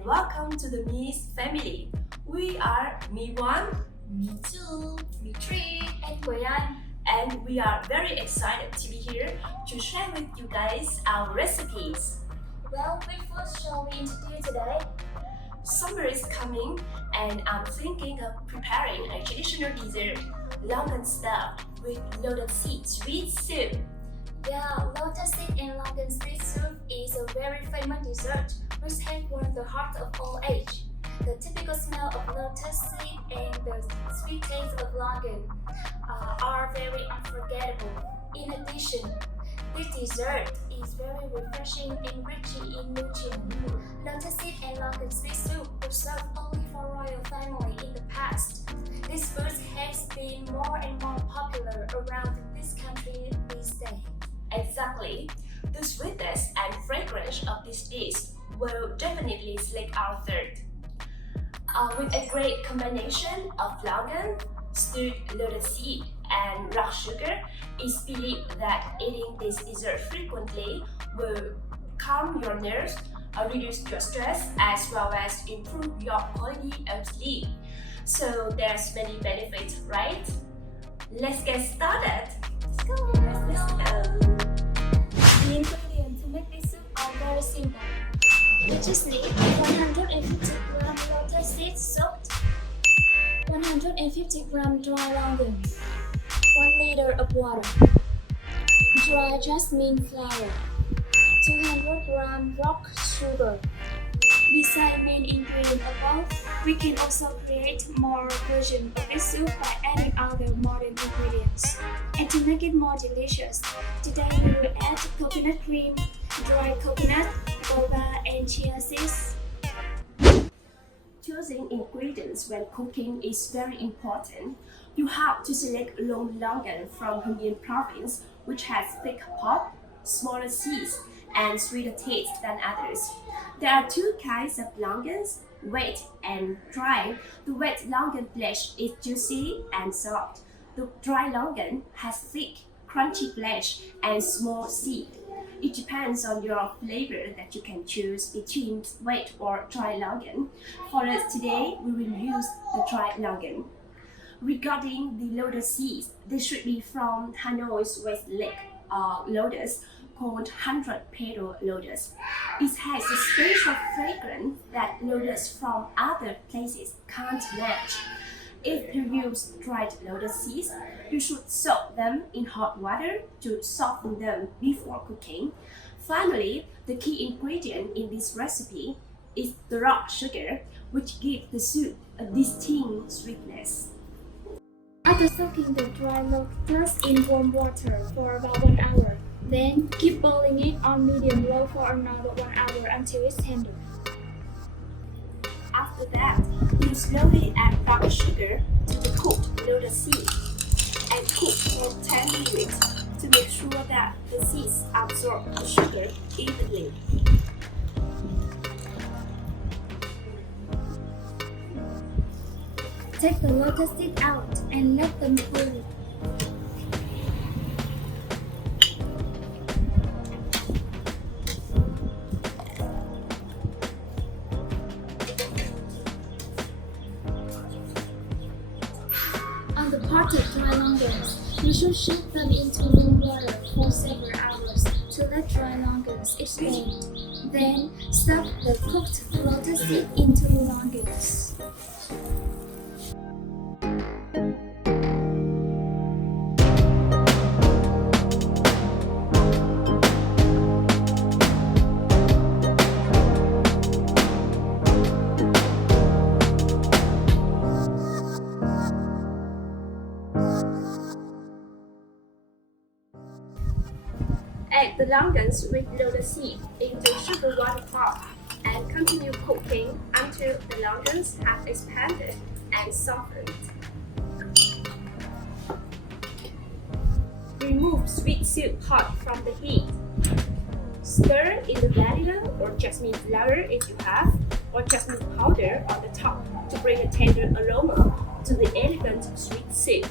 and welcome to the Me's family. We are Me 1, Me 2, Me 3, and Longan. and we are very excited to be here to share with you guys our recipes. Well, which food shall we introduce today? Summer is coming and I'm thinking of preparing a traditional dessert, Longan style, with lotus seed sweet soup. Yeah, lotus seed and Longan sweet soup is a very famous dessert which has won the heart of all age. The typical smell of lotus seed and the sweet taste of Longan are very unforgettable. In addition, this dessert is very refreshing and rich in nutrients. Lotus seed and Longan sweet soup were served only for royal family in the past. This food has been more and more popular around this country these days. Exactly. The sweetness and fragrance of this dish will definitely select our third. With a great combination of Longan, stewed lotus seed, and rock sugar, it's believed that eating this dessert frequently will calm your nerves, reduce your stress, as well as improve your quality of sleep. So there's many benefits, right? Let's get started. Let's go! The ingredients to make this soup are very simple. You just need 150 gram lotus seed soaked, 150 gram dry Longan, 1 liter of water, dry jasmine flower, 200 gram rock sugar. Besides main ingredient above, we can also create more versions of this soup by adding other modern ingredients. And to make it more delicious, today we will add coconut cream, dry coconut, boba, and chia seeds. Choosing ingredients when cooking is very important. You have to select long Longan from Hưng province, which has thick pulp, smaller seeds, and sweeter taste than others. There are two kinds of Longans, wet and dry. The wet Longan flesh is juicy and soft. The dry Longan has thick, crunchy flesh and small seed. It depends on your flavor that you can choose between wet or dry Longan. For us today, we will use the dry Longan. Regarding the lotus seeds, they should be from Hanoi's West Lake lotus called 100-petal lotus. It has a special fragrance that lotus from other places can't match. If you use dried lotus seeds, you should soak them in hot water to soften them before cooking. Finally, the key ingredient in this recipe is the rock sugar, which gives the soup a distinct sweetness. After soaking the dry lotus in warm water for about 1 hour, then keep boiling it on medium-low for another 1 hour until it's tender. After that, you slowly add rock sugar to the cooked lotus seed and cook for 10 minutes to make sure that the seeds absorb the sugar evenly. Take the lotus seed out and let them cool. On the parted dry Longans, you should shift them into warm water for several hours to let dry Longans expand. Then stuff the cooked lotus seed into the Longans. Add the Longans with lotus seed into sugar water pot and continue cooking until the Longans have expanded and softened. Remove sweet soup hot from the heat. Stir in the vanilla or jasmine flower if you have, or jasmine powder on the top to bring a tender aroma to the elegant sweet soup.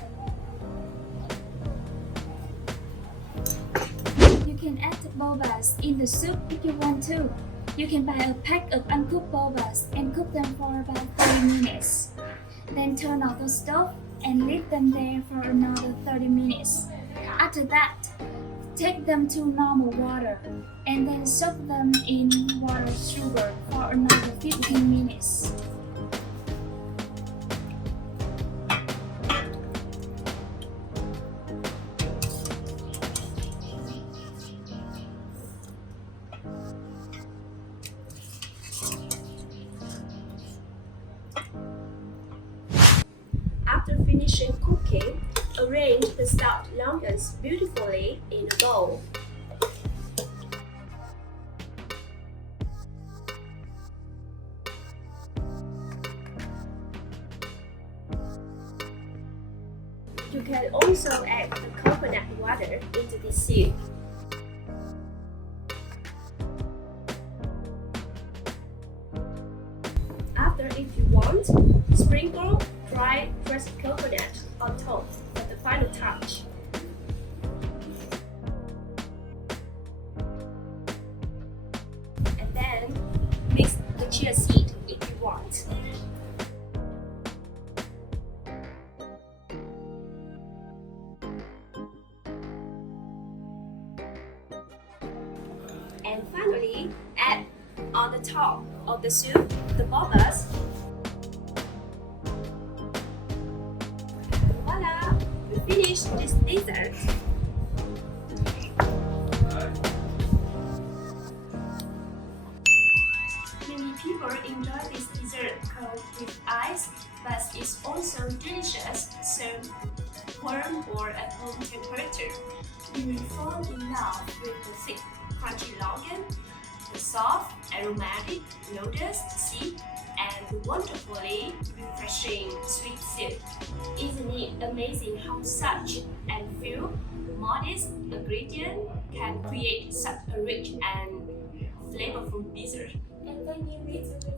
You can add the bobas in the soup if you want to. You can buy a pack of uncooked bobas and cook them for about 30 minutes. Then turn off the stove and leave them there for another 30 minutes. After that, take them to normal water and then soak them in water sugar for another 15 minutes. After finishing cooking, arrange the stuffed longans beautifully in a bowl. You can also add the coconut water into the soup. After, if you want, sprinkle dried pressed coconut on top for the final touch. And then mix the chia seed if you want. And finally, add on the top of the soup the bobas. Voila! We finished this dessert. Many people enjoy this dessert cold with ice, but it's also delicious served warm or at room temperature. You will fall in love with the thick, crunchy longan, the soft, aromatic lotus seed, and the wonderfully refreshing sweet soup. Isn't it amazing how such and few modest ingredients can create such a rich and flavorful dessert? And thank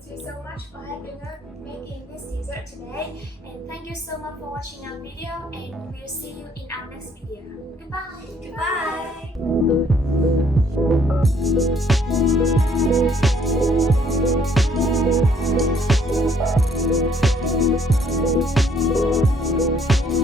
you so much for helping us making this dessert today. And thank you so much for watching our video, and we'll see you in our next video. Goodbye! Goodbye!